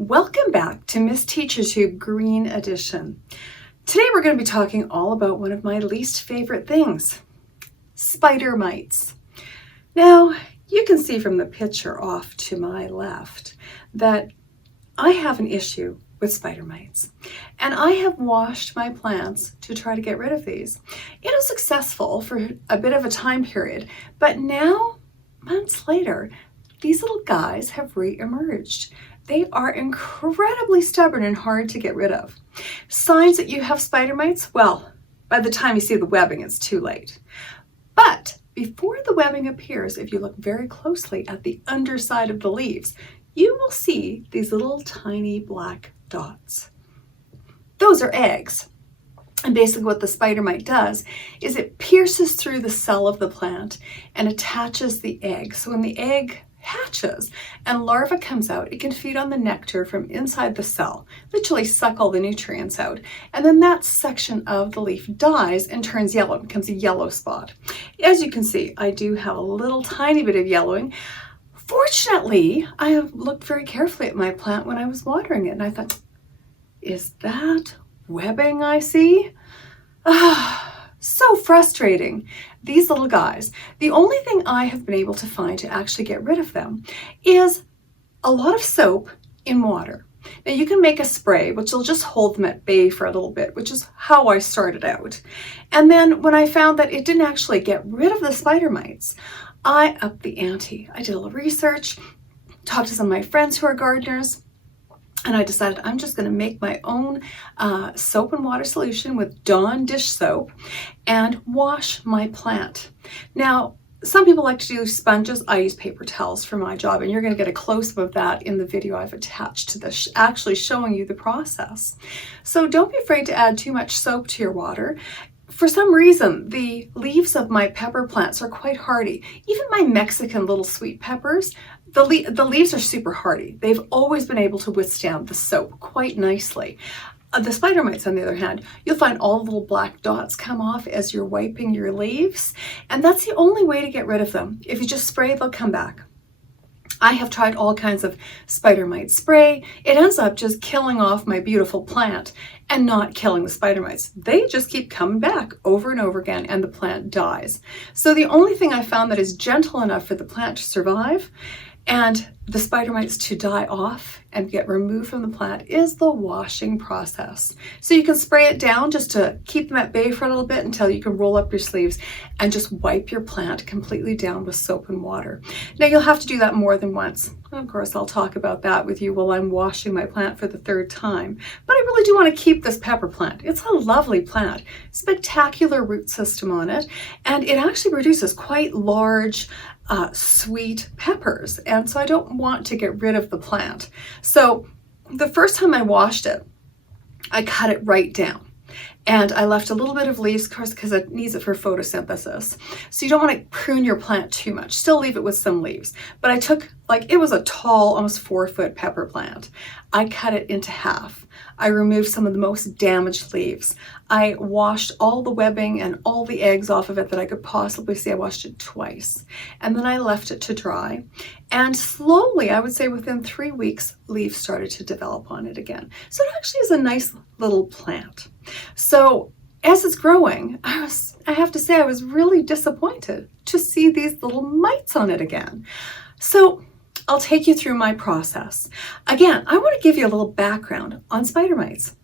Welcome back to Miss TeacherTube Green Edition. Today we're going to be talking all about one of my least favorite things, spider mites. Now, you can see from the picture off to my left that I have an issue with spider mites, and I have washed my plants to try to get rid of these. It was successful for a bit of a time period, but now, months later, these little guys have re-emerged. They are incredibly stubborn and hard to get rid of. Signs that you have spider mites? Well, by the time you see the webbing, it's too late. But before the webbing appears, if you look very closely at the underside of the leaves, you will see these little tiny black dots. Those are eggs. And basically what the spider mite does is it pierces through the cell of the plant and attaches the egg. So when the egg hatches and larva comes out, it can feed on the nectar from inside the cell, literally suck all the nutrients out, and then that section of the leaf dies and turns yellow, it becomes a yellow spot. As you can see, I do have a little tiny bit of yellowing. Fortunately, I looked very carefully at my plant when I was watering it, and I thought, is that webbing I see? So frustrating. These little guys. The only thing I have been able to find to actually get rid of them is a lot of soap in water. Now you can make a spray, which will just hold them at bay for a little bit, which is how I started out. And then when I found that it didn't actually get rid of the spider mites, I upped the ante. I did a little research, talked to some of my friends who are gardeners, and I decided I'm just going to make my own soap and water solution with Dawn dish soap and wash my plant. Now, some people like to do sponges. I use paper towels for my job, and you're going to get a close-up of that in the video I've attached to this, actually showing you the process. So don't be afraid to add too much soap to your water. For some reason, the leaves of my pepper plants are quite hardy. Even my Mexican little sweet peppers, the leaves are super hardy. They've always been able to withstand the soap quite nicely. The spider mites, on the other hand, you'll find all the little black dots come off as you're wiping your leaves, and that's the only way to get rid of them. If you just spray, they'll come back. I have tried all kinds of spider mite spray. It ends up just killing off my beautiful plant and not killing the spider mites. They just keep coming back over and over again, and the plant dies. So the only thing I found that is gentle enough for the plant to survive and the spider mites to die off and get removed from the plant is the washing process. So you can spray it down just to keep them at bay for a little bit until you can roll up your sleeves and just wipe your plant completely down with soap and water. Now you'll have to do that more than once. Of course, I'll talk about that with you while I'm washing my plant for the third time. But I really do want to keep this pepper plant. It's a lovely plant, spectacular root system on it, and it actually produces quite large sweet peppers, and so I don't want to get rid of the plant. So the first time I washed it, I cut it right down, and I left a little bit of leaves, of course, because it needs it for photosynthesis. So you don't want to prune your plant too much. Still leave it with some leaves. But I took, it was a tall, almost 4-foot pepper plant. I cut it into half. I removed some of the most damaged leaves. I washed all the webbing and all the eggs off of it that I could possibly see. I washed it twice. And then I left it to dry. And slowly, I would say within 3 weeks, leaves started to develop on it again. So it actually is a nice little plant. So as it's growing, I have to say I was really disappointed to see these little mites on it again. So I'll take you through my process. Again, I want to give you a little background on spider mites.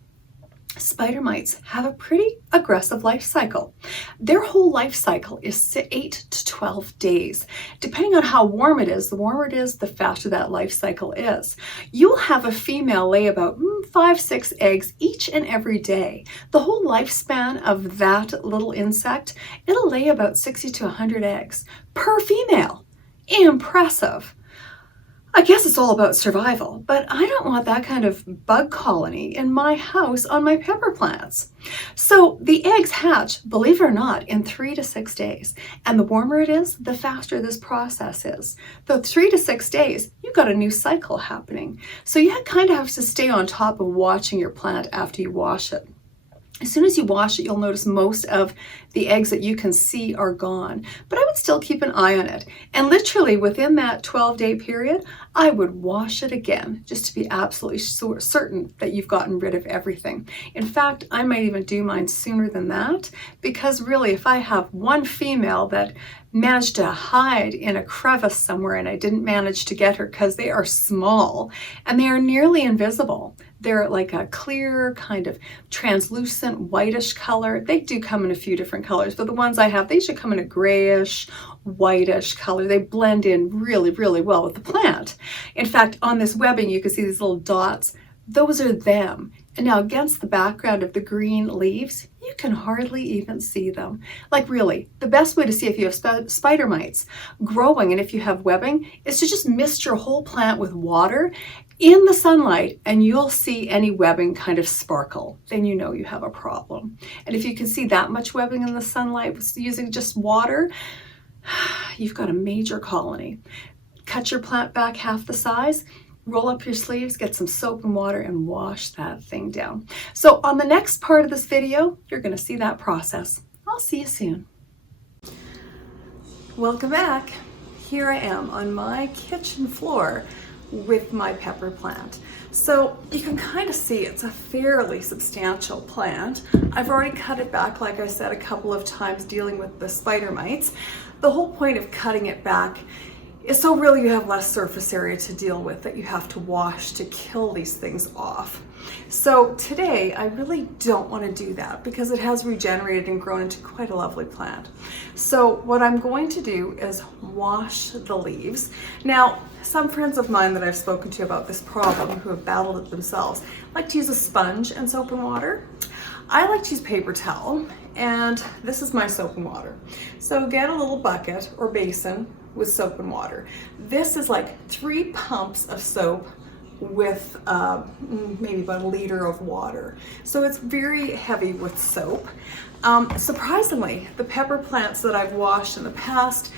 Spider mites have a pretty aggressive life cycle. Their whole life cycle is 8 to 12 days. Depending on how warm it is, the warmer it is, the faster that life cycle is. You'll have a female lay about 5-6 eggs each and every day. The whole lifespan of that little insect, it'll lay about 60 to 100 eggs per female. Impressive. I guess it's all about survival, but I don't want that kind of bug colony in my house on my pepper plants. So the eggs hatch, believe it or not, in 3 to 6 days. And the warmer it is, the faster this process is. The 3 to 6 days, you've got a new cycle happening. So you kind of have to stay on top of watching your plant after you wash it. As soon as you wash it, you'll notice most of the eggs that you can see are gone, but I would still keep an eye on it. And literally within that 12-day period, I would wash it again just to be absolutely certain that you've gotten rid of everything. In fact, I might even do mine sooner than that, because really if I have one female that managed to hide in a crevice somewhere and I didn't manage to get her because they are small and they are nearly invisible. They're like a clear kind of translucent whitish color. They do come in a few different colors, but the ones I have, they should come in a grayish, whitish color. They blend in really, really well with the plant. In fact, on this webbing, you can see these little dots. Those are them. And now against the background of the green leaves, you can hardly even see them. Like really, the best way to see if you have spider mites growing and if you have webbing is to just mist your whole plant with water in the sunlight and you'll see any webbing kind of sparkle. Then you know you have a problem. And if you can see that much webbing in the sunlight using just water, you've got a major colony. Cut your plant back half the size, roll up your sleeves, get some soap and water and wash that thing down. So on the next part of this video, you're going to see that process. I'll see you soon. Welcome back. Here I am on my kitchen floor with my pepper plant. So you can kind of see it's a fairly substantial plant. I've already cut it back, like I said, a couple of times dealing with the spider mites. The whole point of cutting it back is so really you have less surface area to deal with that you have to wash to kill these things off. So today I really don't want to do that because it has regenerated and grown into quite a lovely plant. So what I'm going to do is wash the leaves. Now, some friends of mine that I've spoken to about this problem who have battled it themselves like to use a sponge and soap and water. I like to use paper towel, and this is my soap and water. So get a little bucket or basin with soap and water. This is like 3 pumps of soap with maybe about a liter of water. So it's very heavy with soap. Surprisingly, the pepper plants that I've washed in the past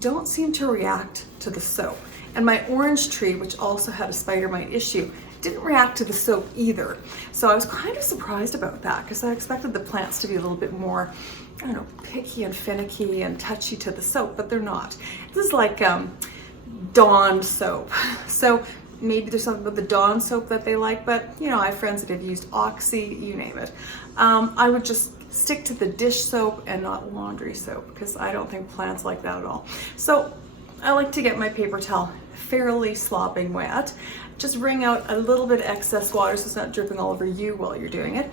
don't seem to react to the soap. And my orange tree, which also had a spider mite issue, didn't react to the soap either. So I was kind of surprised about that because I expected the plants to be a little bit more, I don't know, picky and finicky and touchy to the soap, but they're not. This is like Dawn soap. So maybe there's something about the Dawn soap that they like, but you know, I have friends that have used Oxy, you name it. I would just stick to the dish soap and not laundry soap because I don't think plants like that at all. So I like to get my paper towel fairly slopping wet. Just wring out a little bit of excess water so it's not dripping all over you while you're doing it.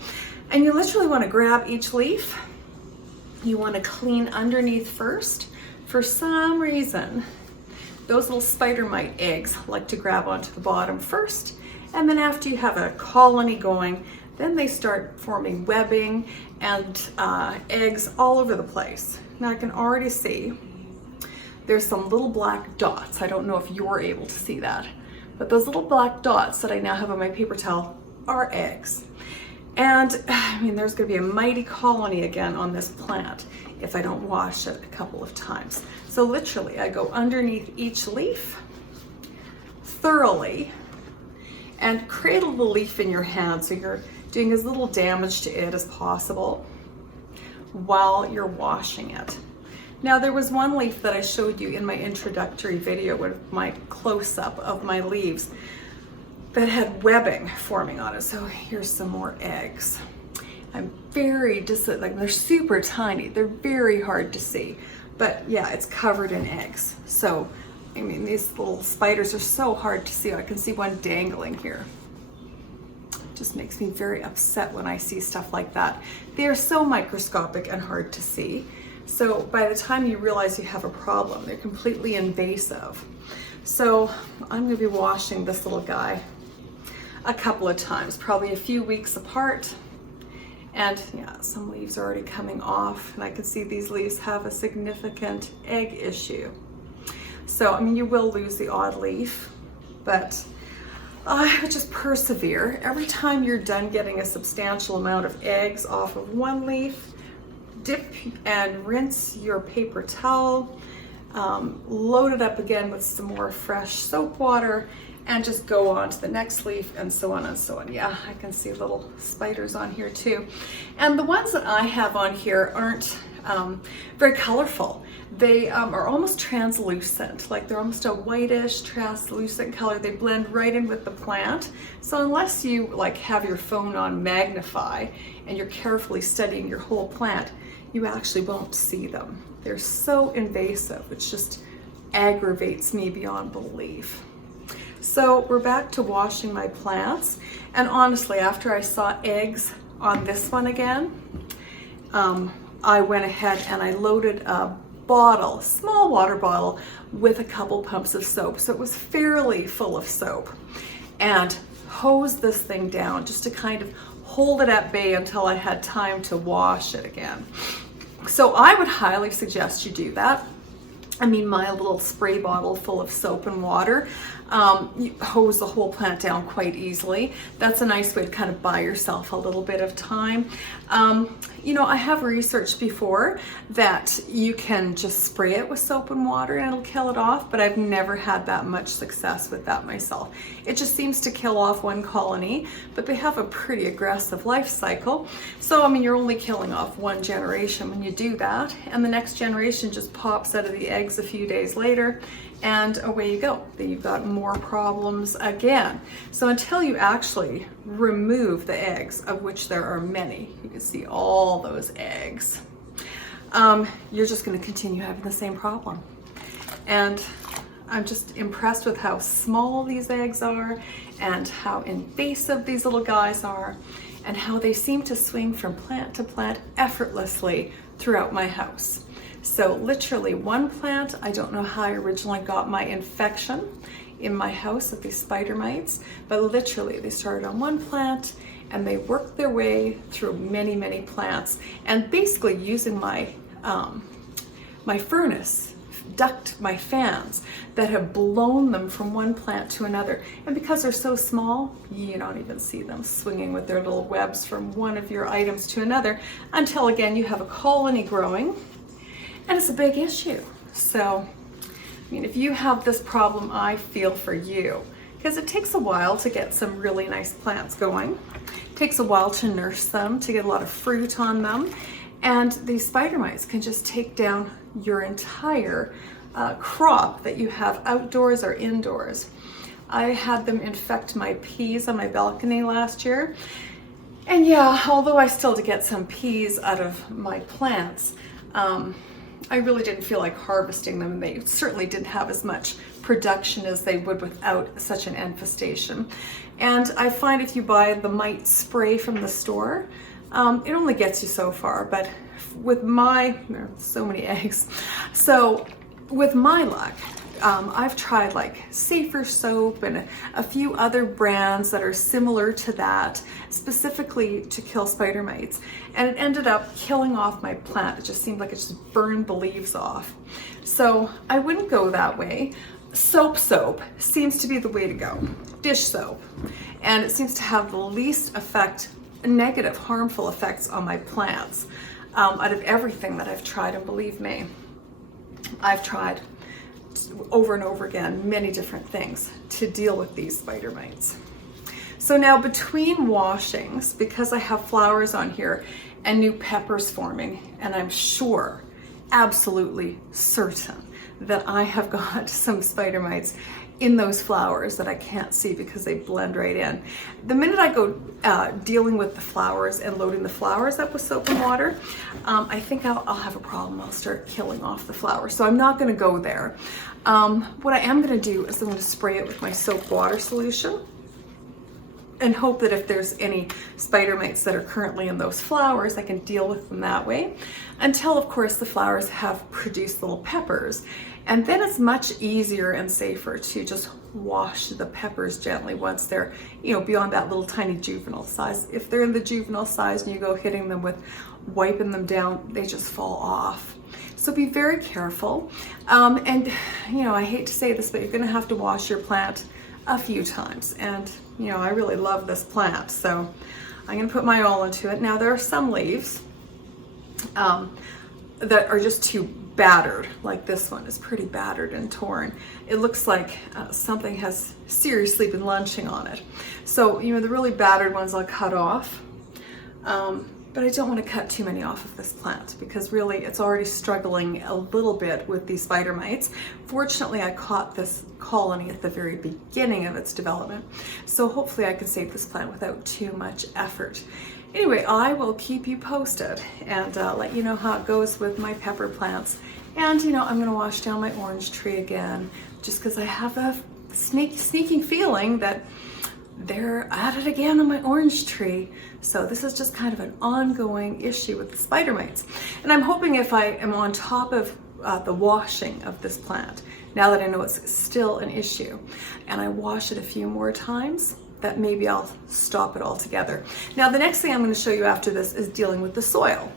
And you literally want to grab each leaf. You want to clean underneath first. For some reason, those little spider mite eggs like to grab onto the bottom first. And then after you have a colony going, then they start forming webbing and eggs all over the place. Now I can already see there's some little black dots. I don't know if you're able to see that, but those little black dots that I now have on my paper towel are eggs. And I mean, there's gonna be a mighty colony again on this plant if I don't wash it a couple of times. So literally I go underneath each leaf thoroughly and cradle the leaf in your hand so you're doing as little damage to it as possible while you're washing it. Now there was one leaf that I showed you in my introductory video with my close-up of my leaves that had webbing forming on it. So here's some more eggs. I'm very like they're super tiny. They're very hard to see, but yeah, it's covered in eggs. So, I mean, these little spiders are so hard to see. I can see one dangling here. It just makes me very upset when I see stuff like that. They are so microscopic and hard to see. So by the time you realize you have a problem, they're completely invasive. So I'm gonna be washing this little guy a couple of times, probably a few weeks apart. And yeah, some leaves are already coming off, and I can see these leaves have a significant egg issue. So, I mean, you will lose the odd leaf, but I would just persevere. Every time you're done getting a substantial amount of eggs off of one leaf, dip and rinse your paper towel, load it up again with some more fresh soap water, and just go on to the next leaf and so on and so on. Yeah, I can see little spiders on here too. And the ones that I have on here aren't very colorful. They are almost translucent, like they're almost a whitish translucent color. They blend right in with the plant. So unless you like have your phone on magnify and you're carefully studying your whole plant, you actually won't see them. They're so invasive, it just aggravates me beyond belief. So we're back to washing my plants, and honestly, after I saw eggs on this one again, I went ahead and I loaded a bottle, a small water bottle, with a couple pumps of soap. So it was fairly full of soap, and hosed this thing down just to kind of hold it at bay until I had time to wash it again. So I would highly suggest you do that. I mean, my little spray bottle full of soap and water, you hose the whole plant down quite easily. That's a nice way to kind of buy yourself a little bit of time. You know, I have researched before that you can just spray it with soap and water and it'll kill it off, but I've never had that much success with that myself. It just seems to kill off one colony, but they have a pretty aggressive life cycle. So, I mean, you're only killing off one generation when you do that, and the next generation just pops out of the eggs a few days later, and away you go. Then you've got more problems again. So until you actually remove the eggs, of which there are many, you can see all those eggs, you're just going to continue having the same problem. And I'm just impressed with how small these eggs are and how invasive these little guys are and how they seem to swing from plant to plant effortlessly throughout my house. So literally one plant, I don't know how I originally got my infection in my house of these spider mites, but literally they started on one plant and they worked their way through many, many plants, and basically using my my furnace duct, my fans that have blown them from one plant to another. And because they're so small, you don't even see them swinging with their little webs from one of your items to another until again you have a colony growing. And it's a big issue. So, I mean, if you have this problem, I feel for you, because it takes a while to get some really nice plants going. It takes a while to nurse them, to get a lot of fruit on them. And these spider mites can just take down your entire crop that you have outdoors or indoors. I had them infect my peas on my balcony last year. And yeah, although I still did get some peas out of my plants, I really didn't feel like harvesting them. They certainly didn't have as much production as they would without such an infestation. And I find if you buy the mite spray from the store, it only gets you so far, but with there are so many eggs. So with my luck, I've tried like Safer soap and a few other brands that are similar to that, specifically to kill spider mites. And it ended up killing off my plant. It just seemed like it just burned the leaves off. So I wouldn't go that way. Soap seems to be the way to go. Dish soap. And it seems to have the least negative, harmful effects on my plants out of everything that I've tried. And believe me, I've tried over and over again many different things to deal with these spider mites. So now between washings, because I have flowers on here and new peppers forming, and I'm sure, absolutely certain, that I have got some spider mites in those flowers that I can't see because they blend right in. The minute I go dealing with the flowers and loading the flowers up with soap and water, I think I'll have a problem. I'll start killing off the flowers. So I'm not gonna go there. What I am gonna do is I'm gonna spray it with my soap water solution and hope that if there's any spider mites that are currently in those flowers, I can deal with them that way, until of course the flowers have produced little peppers. And then it's much easier and safer to just wash the peppers gently once they're, beyond that little tiny juvenile size. If they're in the juvenile size and you go hitting them with wiping them down, they just fall off. So be very careful. And I hate to say this, but you're gonna have to wash your plant a few times. And I really love this plant, so I'm gonna put my all into it. Now there are some leaves that are just too battered, like this one is pretty battered and torn. It looks like something has seriously been lunching on it. So, you know, the really battered ones I'll cut off. But I don't want to cut too many off of this plant because really it's already struggling a little bit with these spider mites. Fortunately, I caught this colony at the very beginning of its development, so hopefully I can save this plant without too much effort. Anyway, I will keep you posted and let you know how it goes with my pepper plants. And you know, I'm going to wash down my orange tree again just because I have a sneaking feeling that they're at it again on my orange tree. So this is just kind of an ongoing issue with the spider mites. And I'm hoping if I am on top of the washing of this plant, now that I know it's still an issue, and I wash it a few more times, that maybe I'll stop it altogether. Now the next thing I'm going to show you after this is dealing with the soil.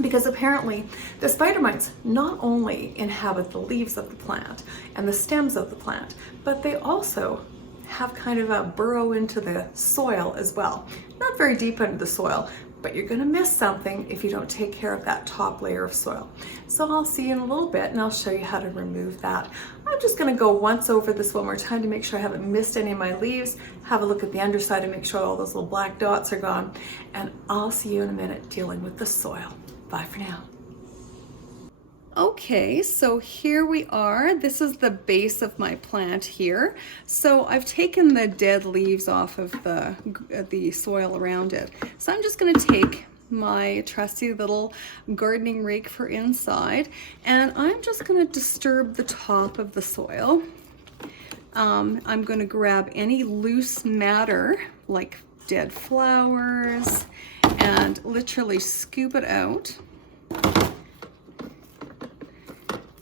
Because apparently the spider mites not only inhabit the leaves of the plant and the stems of the plant, but they also have kind of a burrow into the soil as well. Not very deep into the soil, but you're going to miss something if you don't take care of that top layer of soil. So I'll see you in a little bit and I'll show you how to remove that. I'm just going to go once over this one more time to make sure I haven't missed any of my leaves, have a look at the underside and make sure all those little black dots are gone, and I'll see you in a minute dealing with the soil. Bye for now. Okay, so here we are. This is the base of my plant here. So I've taken the dead leaves off of the soil around it. So I'm just going to take my trusty little gardening rake for inside, and I'm just going to disturb the top of the soil. I'm going to grab any loose matter like dead flowers and literally scoop it out.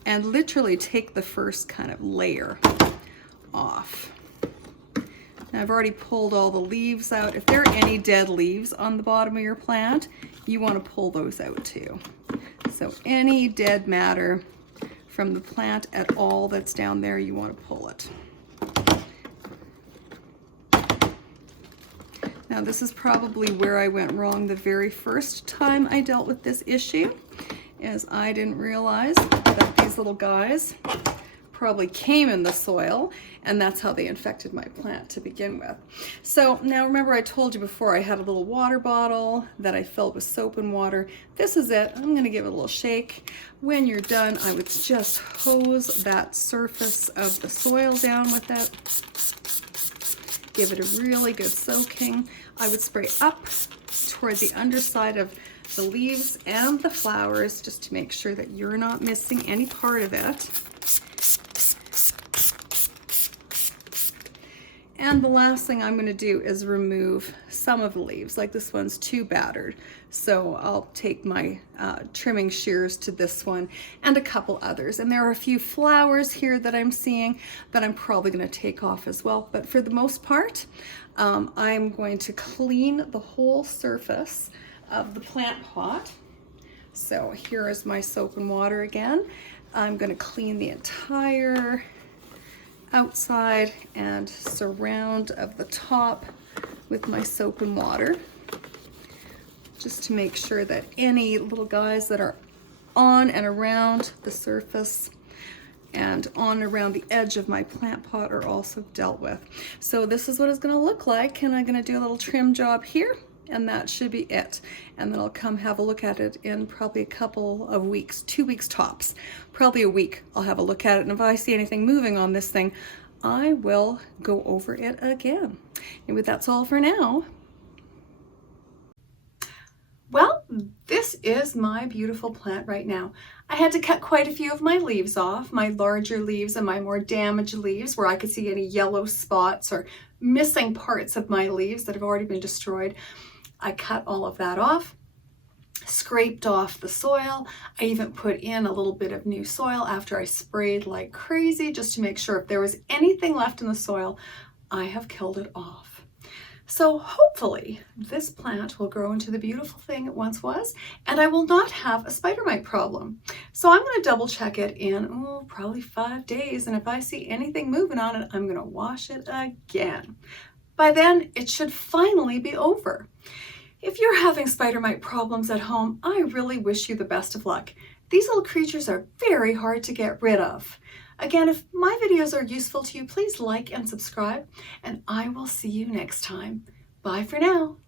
And literally take the first kind of layer off. Now I've already pulled all the leaves out. If there are any dead leaves on the bottom of your plant, you want to pull those out too. So any dead matter from the plant at all that's down there, you want to pull it. Now this is probably where I went wrong the very first time I dealt with this issue, is I didn't realize that these little guys probably came in the soil, and that's how they infected my plant to begin with. So now remember I told you before I had a little water bottle that I filled with soap and water. This is it. I'm going to give it a little shake. When you're done, I would just hose that surface of the soil down with it. Give it a really good soaking. I would spray up toward the underside of the leaves and the flowers just to make sure that you're not missing any part of it. And the last thing I'm going to do is remove some of the leaves, like this one's too battered. So I'll take my trimming shears to this one and a couple others. And there are a few flowers here that I'm seeing that I'm probably going to take off as well. But for the most part, I'm going to clean the whole surface of the plant pot. So here is my soap and water again. I'm going to clean the entire outside and surround of the top with my soap and water, just to make sure that any little guys that are on and around the surface and on around the edge of my plant pot are also dealt with. So this is what it's going to look like, and I'm going to do a little trim job here, and that should be it. And then I'll come have a look at it in probably a couple of weeks, 2 weeks tops, probably a week. I'll have a look at it, and if I see anything moving on this thing, I will go over it again. And that's all for now. Well, this is my beautiful plant right now. I had to cut quite a few of my leaves off, my larger leaves and my more damaged leaves where I could see any yellow spots or missing parts of my leaves that have already been destroyed. I cut all of that off, scraped off the soil. I even put in a little bit of new soil after I sprayed like crazy just to make sure if there was anything left in the soil, I have killed it off. So hopefully this plant will grow into the beautiful thing it once was, and I will not have a spider mite problem. So I'm going to double check it in probably 5 days, and if I see anything moving on it, I'm going to wash it again. By then, it should finally be over. If you're having spider mite problems at home, I really wish you the best of luck. These little creatures are very hard to get rid of. Again, if my videos are useful to you, please like and subscribe, and I will see you next time. Bye for now.